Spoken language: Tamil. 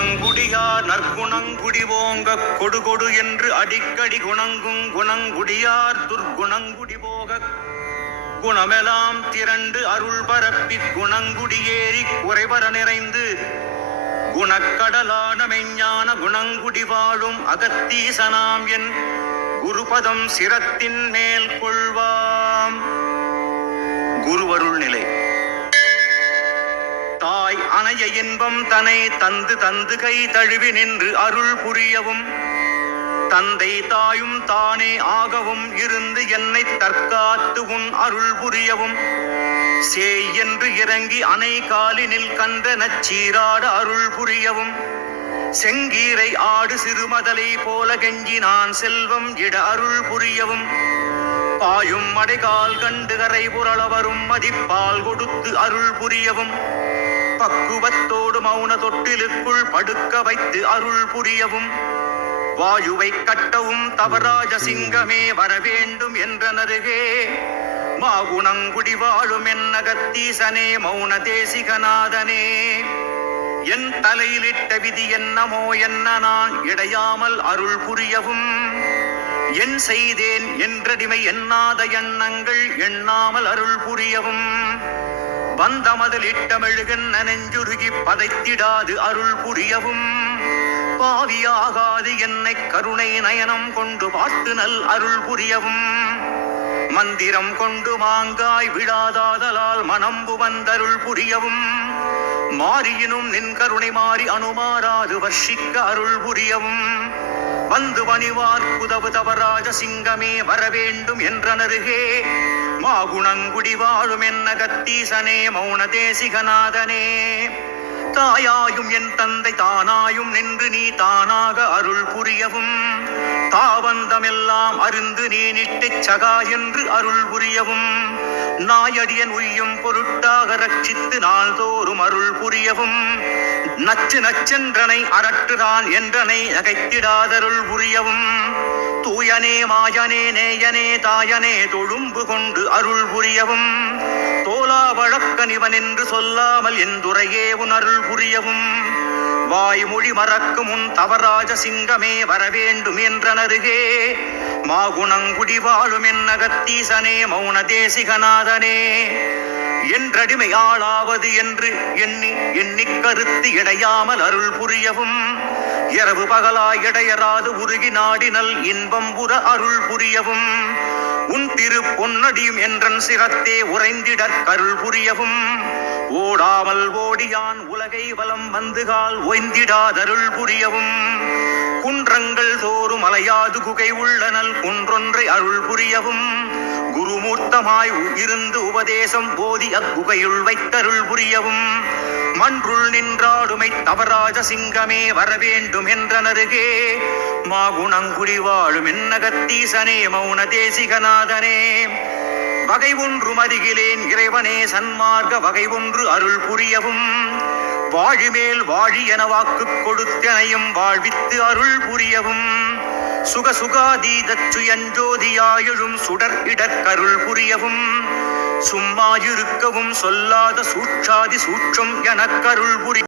குடியா நற்குணங்குடி ஓங்க கொடுகொடு என்று அடிக்கடி குணங்குங் குணங்குடியார் துர்க்குணங்குடி போக. குணமெலாம் திரண்டு அருள் பரப்பி குணங்குடியேறி குறைவர நிறைந்து. குணக்கடலான மெஞ்ஞான குணங்குடி வாழும் அகத்தீசனாம் என் குருபதம் சிரத்தின் மேல் கொள்வாம். குருவருள் நிலை. தாய் அணைய இன்பம் தனை தந்து தந்து கை தழுவி நின்று அருள் புரியவும். தந்தை தாயும் தானே ஆகவும் இருந்து என்னை தற்காத்து உன் அருள் புரியவும். சேய் என்று இறங்கி அணை காலினில் கந்த நச்சீராட அருள் புரியவும். செங்கீரை ஆடு சிறுமதலை போல கெஞ்சி நான் செல்வம் இட அருள் புரியவும். பாயும் மடைகால் கண்டு கரை புரள வரும் மதிப்பால் கொடுத்து அருள் புரியவும். பக்குவத்தோடு மௌன தொட்டிலுக்குள் படுக்க வைத்து அருள் புரியவும் வாயுவை கட்டவும் தவராஜ சிங்கமே வரவேண்டும் என்றனருகே. மாகுணங்குடி வாழும் என்னகத்தீசனே மௌன தேசிகநாதனே. என் தலையிலிட்ட விதி என்னமோ என்ன நான் இடையாமல் அருள் புரியவும். என் செய்தேன் என்றடிமை எண்ணாத எண்ணங்கள் எண்ணாமல் அருள் புரியவும். வந்தமதில் இட்டமெழுகன் நெஞ்சுருகி பதைத்திடாது அருள் புரியவும். பாவியாகாது என்னை கருணை நயனம் கொண்டு பார்த்து நல் அருள் புரியவும். மந்திரம் கொண்டு மாங்காய் விழாதாதலால் மனம்பு வந்தருள் புரியவும். மாறியினும் நின் கருணை மாறி அனுமாறாது வர்ஷிக்க அருள் புரியவும். வந்து பணிவார் புதவு தவராஜ சிங்கமே வரவேண்டும் என்றனருகே. மாகுணங்குடி வாழும் என்ன கத்தீசனே மௌன தேசிகநாதனே. தாயாயும் என் தந்தை தானாயும் நின்று நீ தானாக அருள் புரியவும். தாவந்தமெல்லாம் அருந்து நீ நிட்டை சகா என்று அருள் புரியவும். நாயடியன் உய்யும் பொருட்டாக ரட்சித்து நாள்தோறும் அருள் புரியவும். நச்சு நச்சென்றனை அரற்றுதான் என்றனை நகைத்திடாதருள் புரியவும். தூயனே மாயனே நேயனே தாயனே தொழும்பு கொண்டு அருள் புரியவும். தோலா வழக்கனிவன் என்று சொல்லாமல் எந்துறையே உன் அருள் புரியவும். வாய்மொழி மறக்கும் உன் தவராஜ சிங்கமே வரவேண்டும் என்றனருகே. மாகுணங்குடி வாழும் என்னகத்தீசனே மௌன தேசிகநாதனே என்றடிமையாளாவது என்று எண்ணி எண்ணிக் கருத்து இடையாமல் அருள் புரியவும். இரவு பகலாய் இடையராது உருகி நாடினல் இன்பம் புற அருள் புரியவும். உன் திரு பொன்னடியும் என்றன் சிரத்தே உறைந்திடற் கருள் புரியவும். ஓடாமல் ஓடியான் உலகை வலம் வந்துகால் ஒய்ந்திடாதருள் புரியவும். குன்றங்கள் தோறும் அலையாது குகை உள்ளனல் குன்றொன்றை அருள் புரியவும். குருமூர்த்தமாய் இருந்து உபதேசம் போதி அக்குகையுள் வைத்தருள் புரியவும். மன்றுள் நின்றாடுமை தவராஜ சிங்கமே வரவேண்டும் என்றனருகே. மாகுணங்குடி வாழும் என்னகத்தீசனே மௌன தேசிகநாதனே. வகை ஒன்று மதிகிலேன் இறைவனே சன்மார்க்க வகை ஒன்று அருள் புரியவும். வாழிமேல் வாழி என வாக்கு கொடுத்தனையும் வாழ்வித்து அருள் புரியவும். சுக சுகாதீதச் சுடர் இடற்கருள் புரியவும். சும்மாயிருக்கவும் சொல்லாத சூட்சாதி சூட்சம் எனக்கருள் புரி